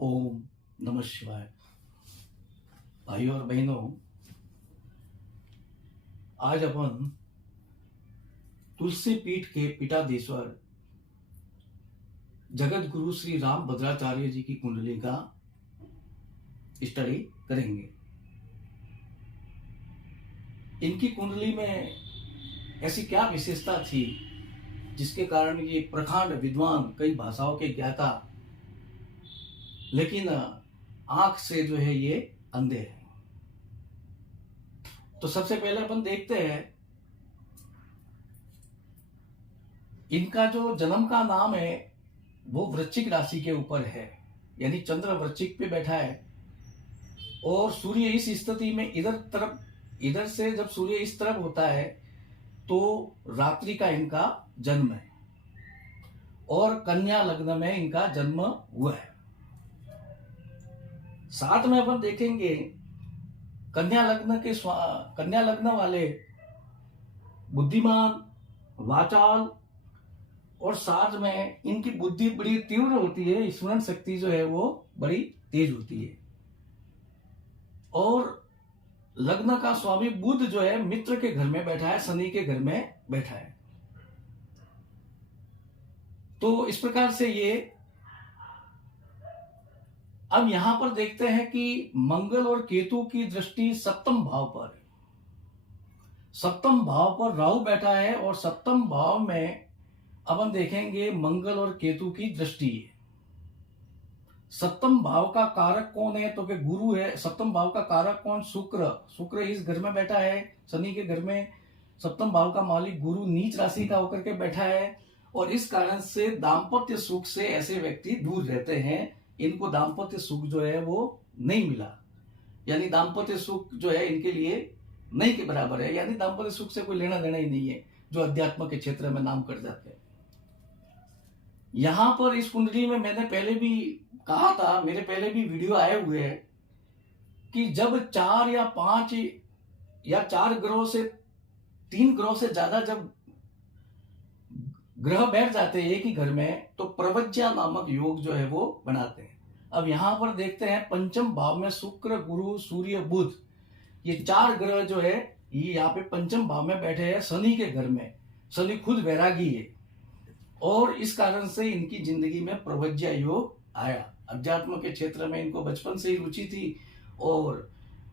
ओम नमः शिवाय। भाइयों और बहनों, आज अपन तुलसी पीठ के पीठाधीश्वर जगत गुरु श्री राम भद्राचार्य जी की कुंडली का स्टडी करेंगे। इनकी कुंडली में ऐसी क्या विशेषता थी जिसके कारण ये प्रखांड विद्वान, कई भाषाओं के ज्ञाता, लेकिन आंख से जो है ये अंधे हैं। तो सबसे पहले अपन देखते हैं इनका जो जन्म का नाम है वो वृश्चिक राशि के ऊपर है, यानी चंद्र वृश्चिक पे बैठा है और सूर्य इस स्थिति में इधर से जब सूर्य इस तरफ होता है तो रात्रि का इनका जन्म है और कन्या लग्न में इनका जन्म हुआ है। साथ में अपन देखेंगे कन्या लग्न वाले बुद्धिमान, वाचाल और साथ में इनकी बुद्धि बड़ी तीव्र होती है, स्मरण शक्ति जो है वो बड़ी तेज होती है। और लग्न का स्वामी बुध जो है मित्र के घर में बैठा है, शनि के घर में बैठा है। तो इस प्रकार से ये अब यहां पर देखते हैं कि मंगल और केतु की दृष्टि सप्तम भाव पर है। सप्तम भाव पर राहु बैठा है और सप्तम भाव में अपन देखेंगे मंगल और केतु की दृष्टि है। सप्तम भाव का कारक कौन है तो कि गुरु है। सप्तम भाव का कारक कौन? शुक्र इस घर में बैठा है, शनि के घर में। सप्तम भाव का मालिक गुरु नीच राशि का होकर के बैठा है और इस कारण से दाम्पत्य सुख से ऐसे व्यक्ति दूर रहते हैं। इनको दाम्पत्य सुख जो है वो नहीं मिला, यानी दाम्पत्य सुख जो है इनके लिए नहीं के बराबर है, यानी दाम्पत्य सुख से कोई लेना देना ही नहीं है, जो अध्यात्म के क्षेत्र में नाम कर जाते हैं। यहां पर इस कुंडली में मैंने पहले भी कहा था, मेरे पहले भी वीडियो आए हुए हैं कि जब 4 या 5 या 4 ग्रहों से 3 ग्रहों से ज्यादा जब ग्रह बैठ जाते हैं एक ही घर में तो प्रवज्या नामक योग जो है वो बनाते हैं। अब यहां पर देखते हैं पंचम भाव में शुक्र, गुरु, सूर्य, बुध, ये 4 ग्रह जो है ये यहाँ पे पंचम भाव में बैठे हैं शनि के घर में। शनि खुद वैरागी है और इस कारण से इनकी जिंदगी में प्रवज्या योग आया। अध्यात्म के क्षेत्र में इनको बचपन से ही रुचि थी और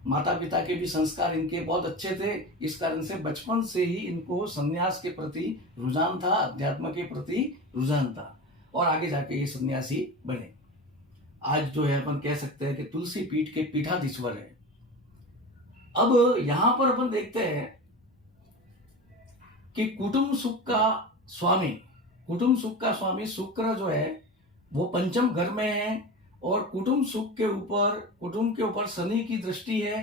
माता पिता के भी संस्कार इनके बहुत अच्छे थे। इस कारण से बचपन से ही इनको संन्यास के प्रति रुझान था, अध्यात्म के प्रति रुझान था और आगे जाके ये सन्यासी बने। आज जो है अपन कह सकते हैं कि तुलसी पीठ के पीठाधीश्वर है। अब यहां पर अपन देखते हैं कि कुटुंब सुख का स्वामी शुक्र जो है वो पंचम घर में है और कुटुंब के ऊपर शनि की दृष्टि है।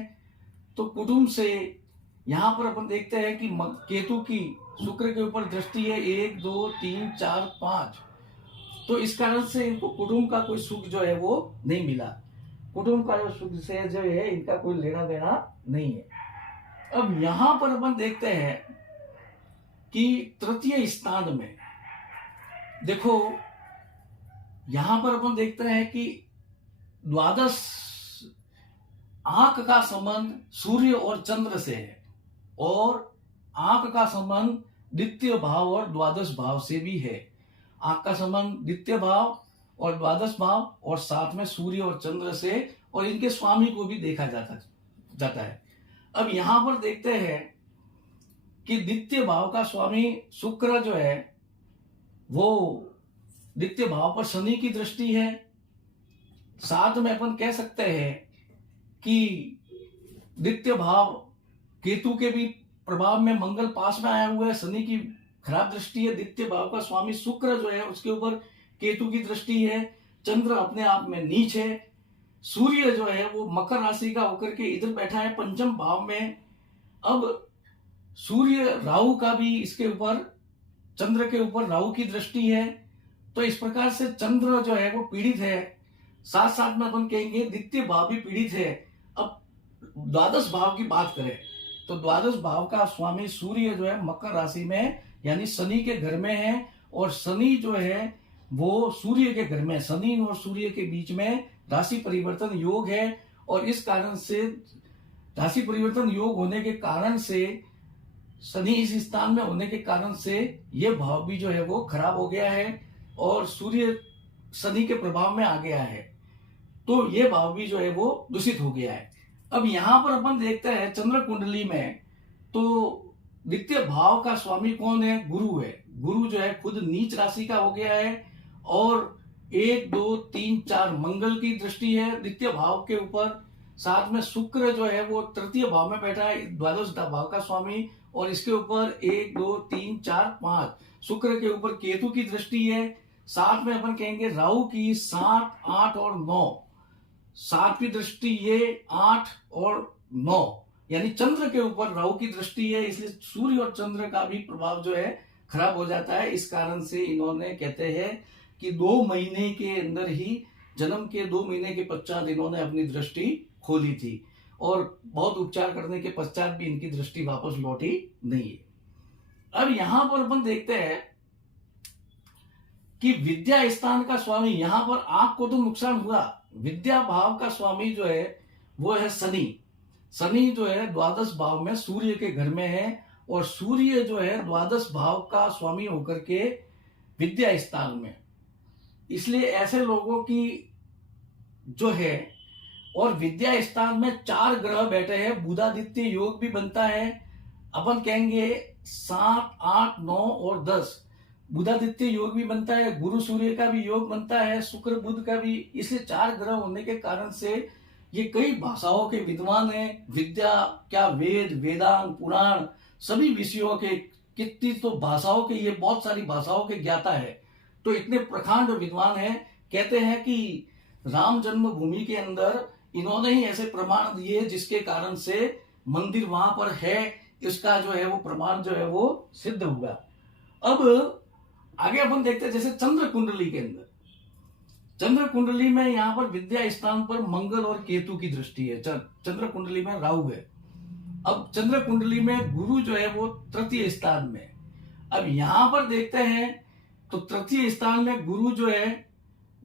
तो कुटुंब से यहां पर अपन देखते हैं कि केतु की शुक्र के ऊपर दृष्टि है 1 2 3 4 5। तो इस कारण से इनको कुटुंब का कोई सुख जो है वो नहीं मिला। कुटुंब का जो सुख से जो है इनका कोई लेना देना नहीं है। अब यहां पर अपन देखते हैं कि तृतीय स्थान में देखो, यहां पर अपन देखते हैं कि द्वादश आंख का संबंध सूर्य और चंद्र से है और आंख का संबंध द्वितीय भाव और द्वादश भाव से भी है। आंख का संबंध द्वितीय भाव और द्वादश भाव और साथ में सूर्य और चंद्र से और इनके स्वामी को भी देखा जाता है। अब यहां पर देखते हैं कि द्वितीय भाव का स्वामी शुक्र जो है वो द्वितीय भाव पर शनि की दृष्टि है। साथ में अपन कह सकते हैं कि द्वितीय भाव केतु के भी प्रभाव में मंगल पास में आया हुआ है, शनि की खराब दृष्टि है। द्वितीय भाव का स्वामी शुक्र जो है उसके ऊपर केतु की दृष्टि है। चंद्र अपने आप में नीच है। सूर्य जो है वो मकर राशि का होकर के इधर बैठा है पंचम भाव में। अब सूर्य राहु का भी इसके ऊपर, चंद्र के ऊपर राहु की दृष्टि है। तो इस प्रकार से चंद्र जो है वो पीड़ित है। साथ साथ में अपन कहेंगे द्वितीय भाव भी पीड़ित है। अब द्वादश भाव की बात करें तो द्वादश भाव का स्वामी सूर्य जो है मकर राशि में यानी शनि के घर में है और शनि जो है वो सूर्य के घर में, शनि और सूर्य के बीच में राशि परिवर्तन योग है, और इस कारण से राशि परिवर्तन योग होने के कारण से शनि इस स्थान में होने के कारण से ये भाव भी जो है वो खराब हो गया है और सूर्य शनि के प्रभाव में आ गया है, तो ये भाव भी जो है वो दूषित हो गया है। अब यहां पर अपन देखते हैं चंद्र कुंडली में, तो द्वितीय भाव का स्वामी कौन है? गुरु है। गुरु जो है खुद नीच राशि का हो गया है और 1 2 3 4 मंगल की दृष्टि है द्वितीय भाव के ऊपर। साथ में शुक्र जो है वो तृतीय भाव में बैठा है, द्वादश भाव का स्वामी, और इसके ऊपर 1 2 3 4 5 शुक्र के ऊपर केतु की दृष्टि है। साथ में अपन कहेंगे राहु की 7 8 और 9, 7 की दृष्टि ये 8 और 9, यानी चंद्र के ऊपर राहु की दृष्टि है, इसलिए सूर्य और चंद्र का भी प्रभाव जो है खराब हो जाता है। इस कारण से इन्होंने कहते हैं कि 2 महीने के अंदर ही, जन्म के 2 महीने के पश्चात इन्होंने अपनी दृष्टि खोली थी और बहुत उपचार करने के पश्चात भी इनकी दृष्टि वापस लौटी नहीं है। अब यहां पर अपन देखते हैं कि विद्या स्थान का स्वामी, यहां पर आंख को तो नुकसान हुआ, विद्या भाव का स्वामी जो है वो है शनि। शनि जो है द्वादश भाव में सूर्य के घर में है और सूर्य जो है द्वादश भाव का स्वामी होकर के विद्या स्थान में, इसलिए ऐसे लोगों की जो है, और विद्या स्थान में 4 ग्रह बैठे हैं, बुधादित्य योग भी बनता है। अपन कहेंगे 7 8 9 और 10 बुधादित्य योग भी बनता है, गुरु सूर्य का भी योग बनता है, शुक्र बुध का भी। इसलिए 4 ग्रह होने के कारण से ये कई भाषाओं के विद्वान हैं। विद्या क्या, वेद वेदांग पुराण सभी विषयों के, कितनी तो भाषाओं के, ये बहुत सारी भाषाओं के ज्ञाता है, तो इतने प्रखंड विद्वान हैं। कहते हैं कि राम जन्मभूमि के अंदर इन्होंने ही ऐसे प्रमाण दिए जिसके कारण से मंदिर वहां पर है, इसका जो है वो प्रमाण जो है वो सिद्ध हुआ। अब आगे अपन देखते हैं जैसे चंद्र कुंडली के अंदर, चंद्र कुंडली में यहां पर विद्या स्थान पर मंगल और केतु की दृष्टि है, चंद्र कुंडली में राहु है। अब चंद्र कुंडली में गुरु जो है वो तृतीय स्थान में। अब यहां पर देखते हैं तो तृतीय स्थान में गुरु जो है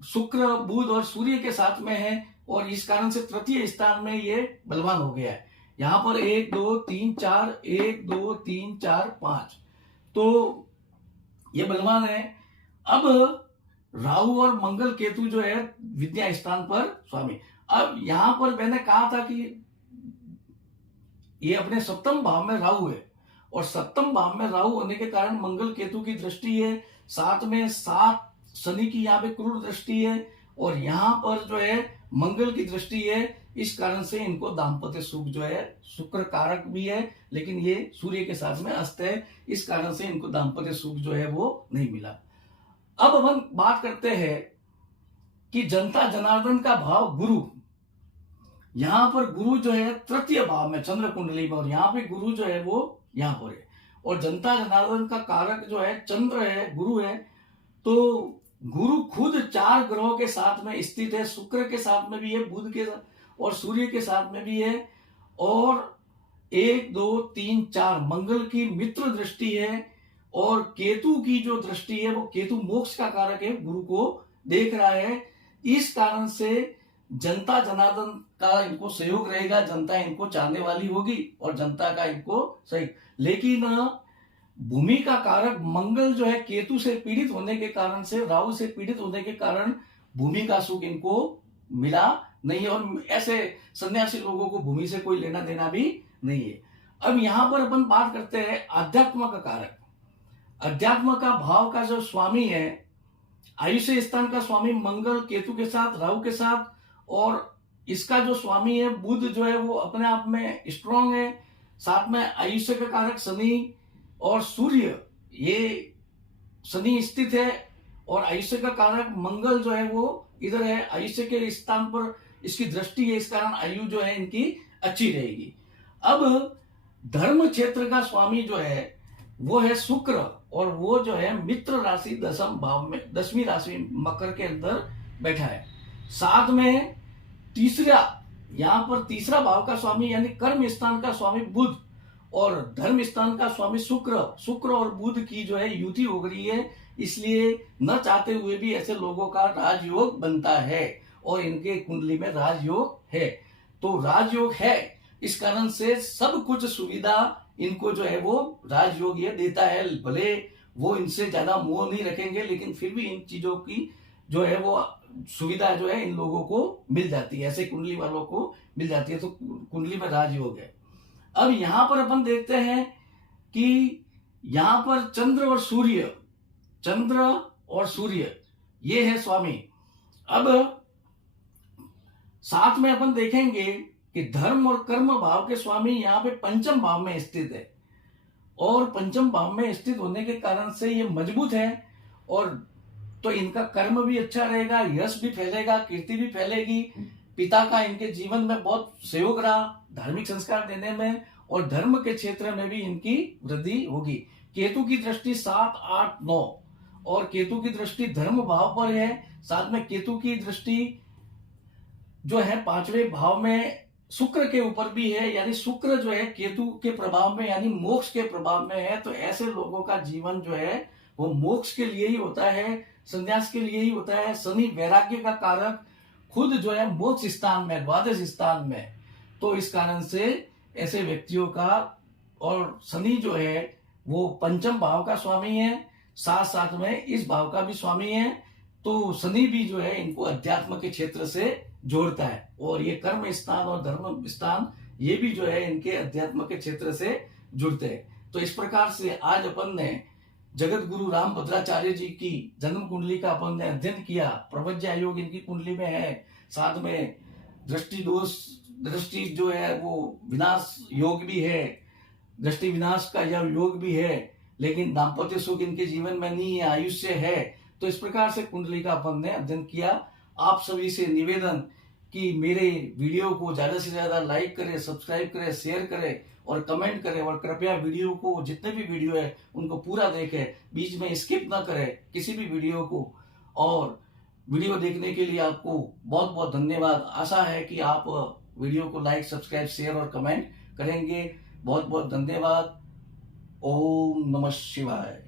शुक्र बुध और सूर्य के साथ में है, और इस कारण से तृतीय स्थान में ये बलवान हो गया है। यहां पर 1 2 3 4 1 2 3 4 5, तो ये बलवान है। अब राहु और मंगल केतु जो है विद्या स्थान पर स्वामी। अब यहां पर मैंने कहा था कि ये अपने सप्तम भाव में राहु है, और सप्तम भाव में राहु होने के कारण मंगल केतु की दृष्टि है, साथ में 7 शनि की यहाँ पे क्रूर दृष्टि है, और यहाँ पर जो है मंगल की दृष्टि है। इस कारण से इनको दाम्पत्य सुख जो है, शुक्र कारक भी है लेकिन ये सूर्य के साथ में अस्त है, इस कारण से इनको दाम्पत्य सुख जो है वो नहीं मिला। अब हम बात करते हैं कि जनता जनार्दन का भाव गुरु, यहां पर गुरु जो है तृतीय भाव में चंद्र कुंडली में, और यहाँ पे गुरु जो है वो यहाँ पर है, और जनता जनार्दन का कारक जो है चंद्र है, गुरु है। तो गुरु खुद 4 ग्रहों के साथ में स्थित है, शुक्र के साथ में भी है, बुध के और सूर्य के साथ में भी है, और 1 2 3 4 मंगल की मित्र दृष्टि है, और केतु की जो दृष्टि है वो केतु मोक्ष का कारक है, गुरु को देख रहा है। इस कारण से जनता जनार्दन का इनको सहयोग रहेगा, जनता इनको चाहने वाली होगी और जनता का इनको सही। लेकिन भूमि का कारक मंगल जो है केतु से पीड़ित होने के कारण से, राहु से पीड़ित होने के कारण भूमि का सुख इनको मिला नहीं है, और ऐसे सन्यासी लोगों को भूमि से कोई लेना देना भी नहीं है। अब यहां पर अपन बात करते हैं आध्यात्म का कारक। अध्यात्म का भाव का जो स्वामी है, आयुष्य स्थान का स्वामी मंगल केतु के साथ, राहु के साथ, और इसका जो स्वामी है बुध जो है वो अपने आप में स्ट्रांग है, साथ में आयुष्य का कारक शनि और सूर्य, ये शनि स्थित है, और आयुष्य का कारक मंगल जो है वो इधर है, आयुष्य के स्थान पर इसकी दृष्टि है, इस कारण आयु जो है इनकी अच्छी रहेगी। अब धर्म क्षेत्र का स्वामी जो है वो है शुक्र, और वो जो है मित्र राशि 10वें भाव में, 10वीं राशि मकर के अंदर बैठा है। साथ में यहाँ पर तीसरा भाव का स्वामी यानी कर्म स्थान का स्वामी बुध, और धर्म स्थान का स्वामी शुक्र और बुध की जो है युति हो रही है, इसलिए न चाहते हुए भी ऐसे लोगों का राजयोग बनता है। और इनके कुंडली में राजयोग है। तो राजयोग है, इस कारण से सब कुछ सुविधा इनको जो है वो राजयोग ये देता है। भले वो इनसे ज्यादा मोह नहीं रखेंगे, लेकिन फिर भी इन चीजों की जो है वो सुविधा जो है इन लोगों को मिल जाती है, ऐसे कुंडली वालों को मिल जाती है। तो कुंडली में राजयोग है। अब यहां पर अपन देखते हैं कि यहां पर चंद्र और सूर्य ये है स्वामी। अब साथ में अपन देखेंगे कि धर्म और कर्म भाव के स्वामी यहाँ पे पंचम भाव में स्थित है, और पंचम भाव में स्थित होने के कारण से ये मजबूत है, और तो इनका कर्म भी अच्छा रहेगा, यश भी फैलेगा, कीर्ति भी फैलेगी। पिता का इनके जीवन में बहुत सहयोग रहा धार्मिक संस्कार देने में, और धर्म के क्षेत्र में भी इनकी वृद्धि होगी। केतु की दृष्टि 7, 8, 9 और केतु की दृष्टि धर्म भाव पर है। साथ में केतु की दृष्टि जो है 5वें भाव में शुक्र के ऊपर भी है, यानी शुक्र जो है केतु के प्रभाव में यानी मोक्ष के प्रभाव में है। तो ऐसे लोगों का जीवन जो है वो मोक्ष के लिए ही होता है, संन्यास के लिए ही होता है। शनि वैराग्य का कारक खुद जो है मोक्ष स्थान में, द्वादश स्थान में, तो इस कारण से ऐसे व्यक्तियों का, और शनि जो है वो पंचम भाव का स्वामी है, साथ साथ में इस भाव का भी स्वामी है। तो शनि भी जो है इनको अध्यात्म के क्षेत्र से जोड़ता है, और ये कर्म स्थान और धर्म स्थान ये भी जो है इनके अध्यात्म के क्षेत्र से जुड़ते हैं। तो इस प्रकार से आज अपन ने जगत गुरु राम भद्राचार्य जी की जन्म कुंडली का अपन ने अध्ययन किया। प्रवज्या योग इनकी कुंडली में है, साथ में दृष्टि दोष, दृष्टि जो है वो विनाश योग भी है, दृष्टि विनाश का यह योग भी है, लेकिन दाम्पत्य सुख इनके जीवन में नहीं है, आयुष्य है। तो इस प्रकार से कुंडली का अपन ने अध्ययन किया। आप सभी से निवेदन कि मेरे वीडियो को ज्यादा से ज्यादा लाइक करें, सब्सक्राइब करें, शेयर करें और कमेंट करें, और कृपया वीडियो को, जितने भी वीडियो है उनको पूरा देखें, बीच में स्किप ना करें किसी भी वीडियो को। और वीडियो देखने के लिए आपको बहुत बहुत धन्यवाद। आशा है कि आप वीडियो को लाइक, सब्सक्राइब, शेयर और कमेंट करेंगे। बहुत बहुत धन्यवाद। ओम नमः शिवाय।